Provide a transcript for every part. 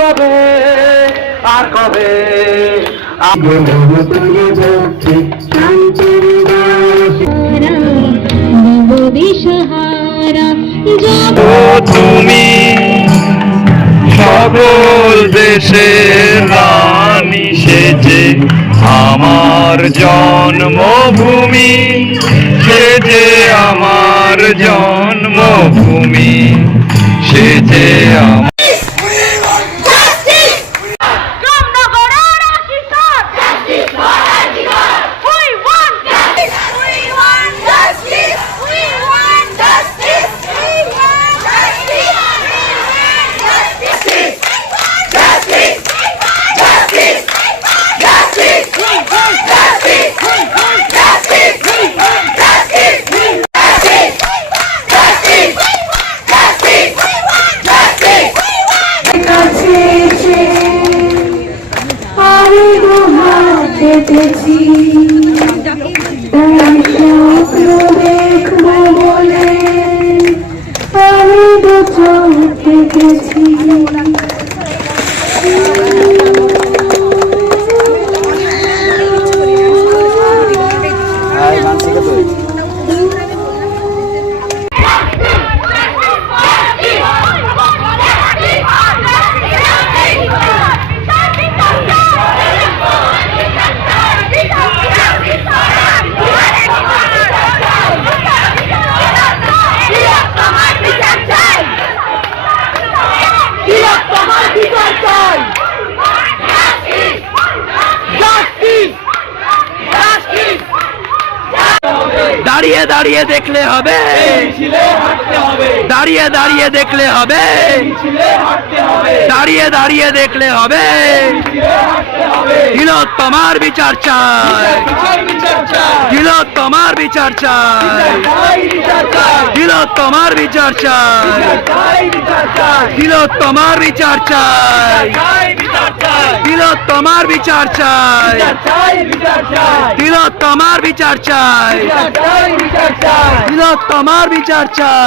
কবে আর কবে তুমি সকল দেশের রানী সেজে আমার জন্মভূমি, সেজে আমার জন্মভূমি, সেজে আমার দাঁড়িয়ে দাঁড়িয়ে দেখলে হবে, দাঁড়িয়ে দাঁড়িয়ে দেখলে হবে, দাঁড়িয়ে দাঁড়িয়ে দেখলে হবে। তিলোত্তমার বিচার চাই, তিলোত্তমার বিচার চাই, তিলোত্তমার বিচার চাই, তিলোত্তমার বিচার চাই, তিলোত্তমার বিচার চাই, তিলোত্তমার বিচার চাই, তিলোত্তমার বিচার চাই।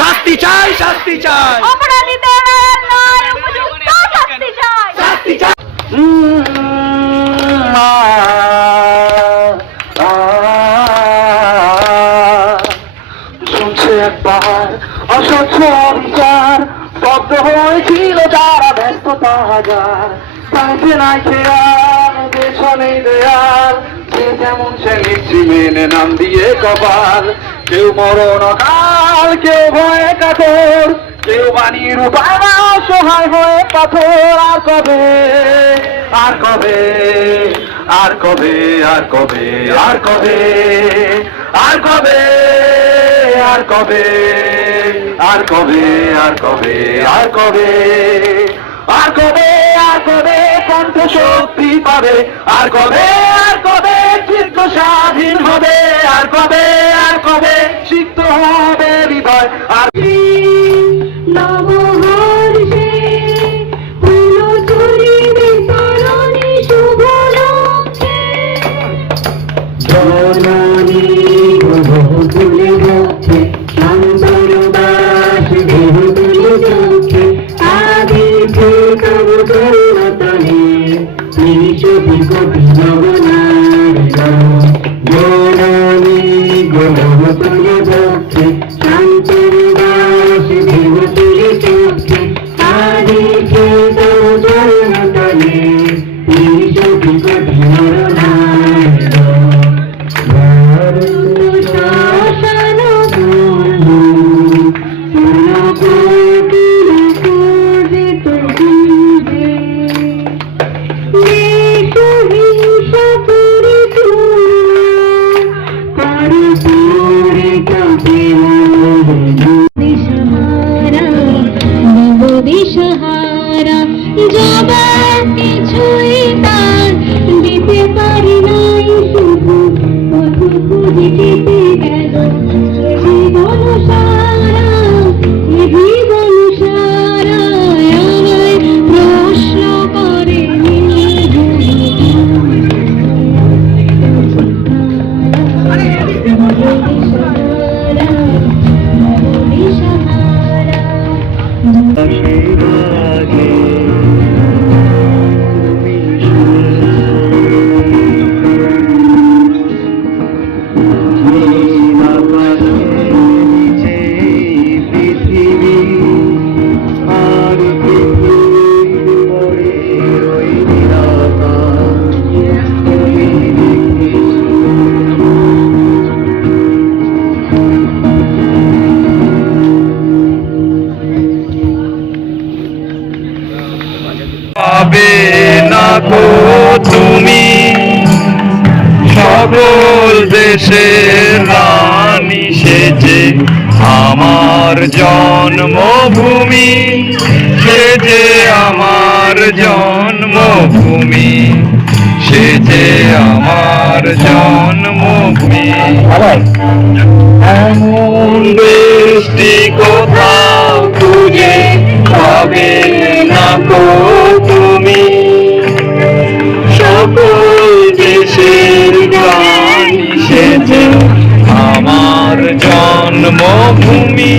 শাস্তি চাই, শাস্তি চাই, শাস্তি চাই। শুনছে একবার অস্বচ্ছ বিচার, স্তব্ধ হয়েছিল যারা ব্যস্ততা হাজার। তাইতে নাই খেয়াল, পেছনে দেয়াল, যে যেমন সে নিচ্ছি মেনে নাম দিয়ে কপাল। কেউ মরণ কাল, কেউ ভয়ে কাতর, কেউ বাণীর উপায় না অসহায় হয়ে পাথর। আর কবে আর কবে আর কবে আর কবে আর কবে আর কবে আর কবে আর কবে আর কবে আর কবে আর কবে আর কবে কণ্ঠ শক্তি পাবে। আর কবে চিত্ত স্বাধীন হবে। আর কবে সিক্ত হবে হৃদয়। আর নীল আকাশে নিচে পৃথিবী, আর পৃথিবীর পরে ওই নিরাকাশ তুমি দেখেছো। পাবে না গো তুমি সকল দেশের রানী সেজে, আমার জন্মভূমি সেজে, আমার জন্মভূমি সেজে, আমার জন্মভূমি। এমন দেশটি কোথাও খুঁজে পাবে না গো তুমি, সকল দেশের রানী সেজে, আমার জন্মভূমি